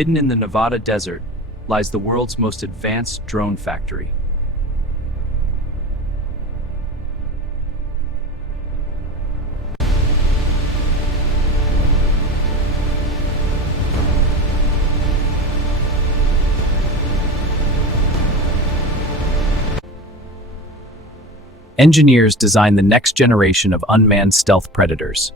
Hidden in the Nevada desert lies the world's most advanced drone factory. Engineers design the next generation of unmanned stealth predators.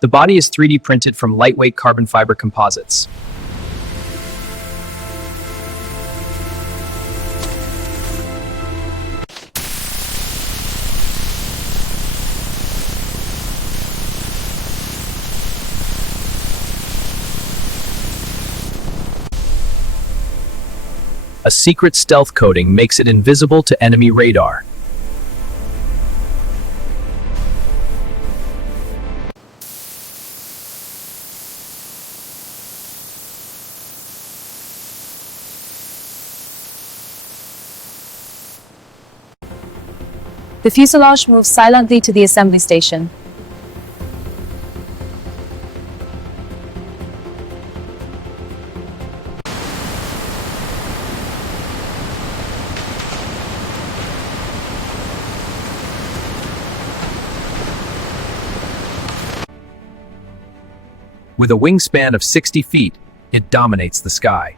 The body is 3D printed from lightweight carbon fiber composites. A secret stealth coating makes it invisible to enemy radar. The fuselage moves silently to the assembly station. With a wingspan of 60 feet, it dominates the sky.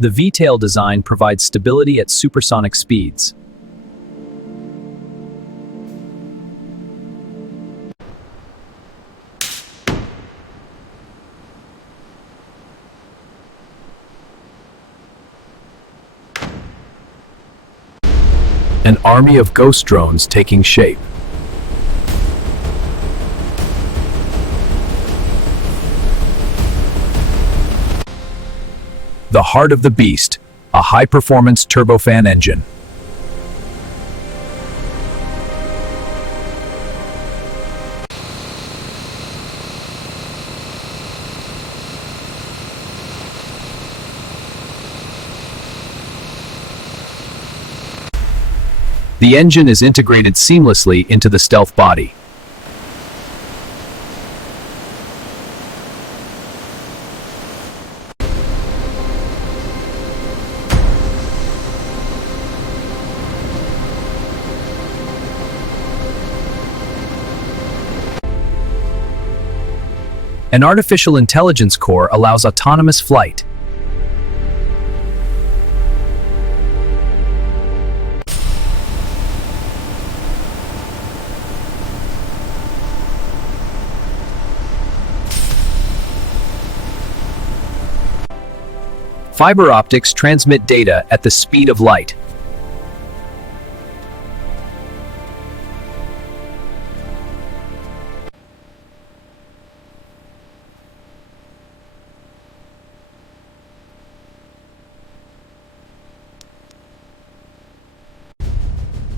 The V-tail design provides stability at supersonic speeds. An army of ghost drones taking shape. The heart of the beast, a high-performance turbofan engine. The engine is integrated seamlessly into the stealth body. An artificial intelligence core allows autonomous flight. Fiber optics transmit data at the speed of light.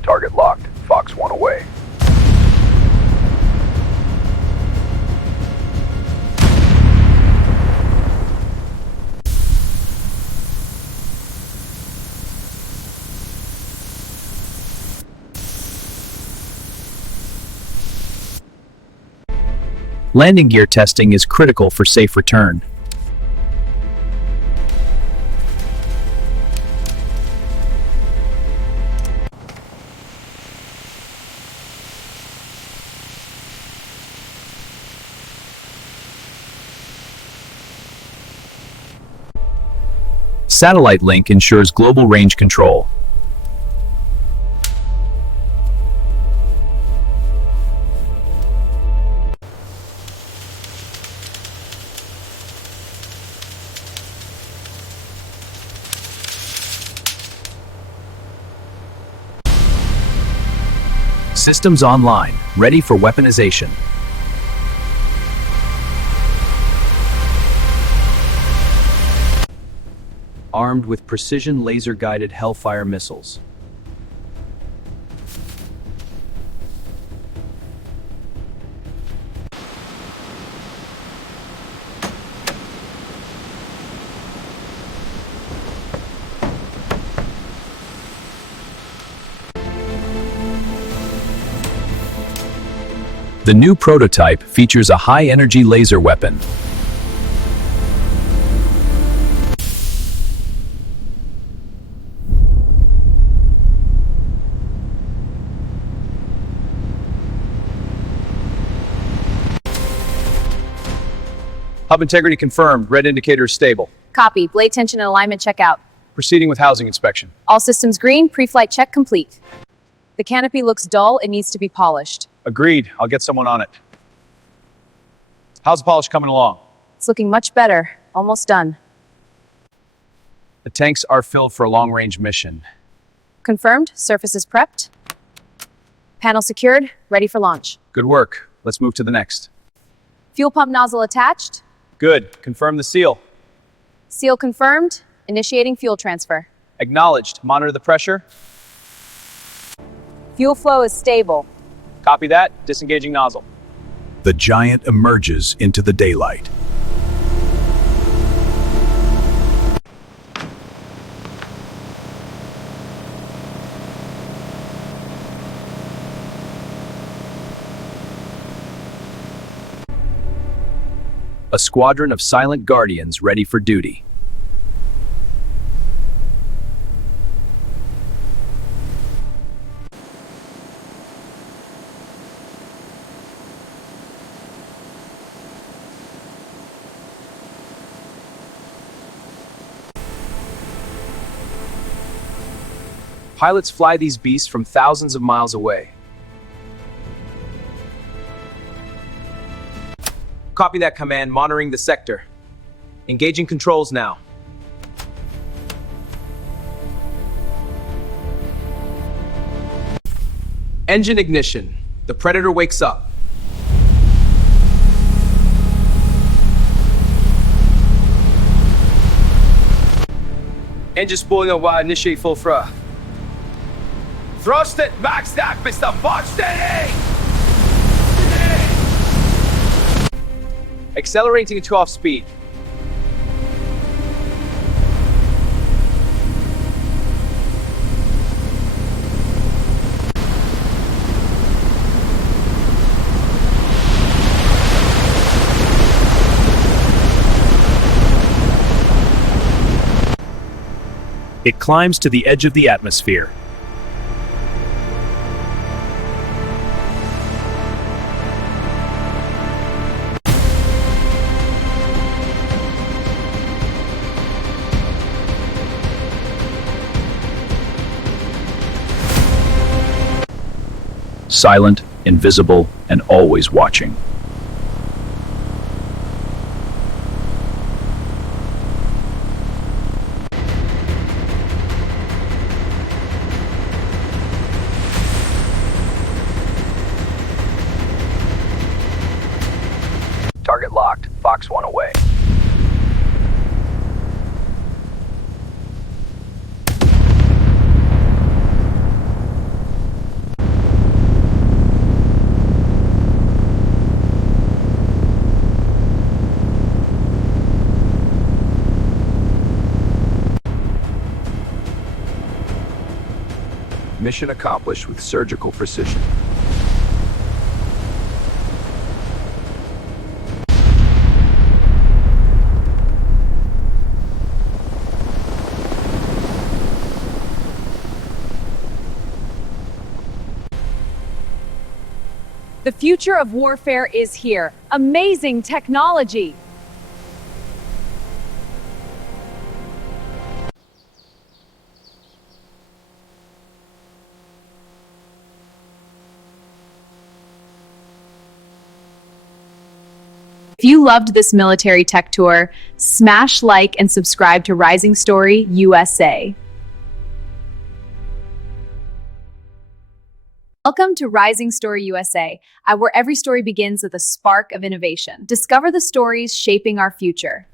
Target locked. Fox 1 away. Landing gear testing is critical for safe return. Satellite link ensures global range control. Systems online, ready for weaponization. armed with precision laser-guided Hellfire missiles. The new prototype features a high-energy laser weapon. Hub integrity confirmed. Red indicator is stable. Copy. Blade tension and alignment check out. Proceeding with housing inspection. All systems green. Pre-flight check complete. The canopy looks dull. It needs to be polished. Agreed. I'll get someone on it. How's the polish coming along? It's looking much better. Almost done. The tanks are filled for a long-range mission. Confirmed. Surface is prepped. Panel secured. Ready for launch. Good work. Let's move to the next. Fuel pump nozzle attached. Good. Confirm the seal. Seal confirmed. Initiating fuel transfer. Acknowledged. Monitor the pressure. Fuel flow is stable. Copy that. Disengaging nozzle. The giant emerges into the daylight. A squadron of silent guardians ready for duty. Pilots fly these beasts from thousands of miles away. Copy that command, monitoring the sector. Engaging controls now. Engine ignition. The Predator wakes up. Engine spooling up while I initiate full thrust. Thrust it, max that, Mr. Fox, steady! Accelerating to off speed. It climbs to the edge of the atmosphere. Silent, invisible, and always watching. Target locked. Fox 1 away. Mission accomplished with surgical precision. The future of warfare is here. Amazing technology. If you loved this military tech tour, smash like and subscribe to Rising Story USA. Welcome to Rising Story USA, where every story begins with a spark of innovation. Discover the stories shaping our future.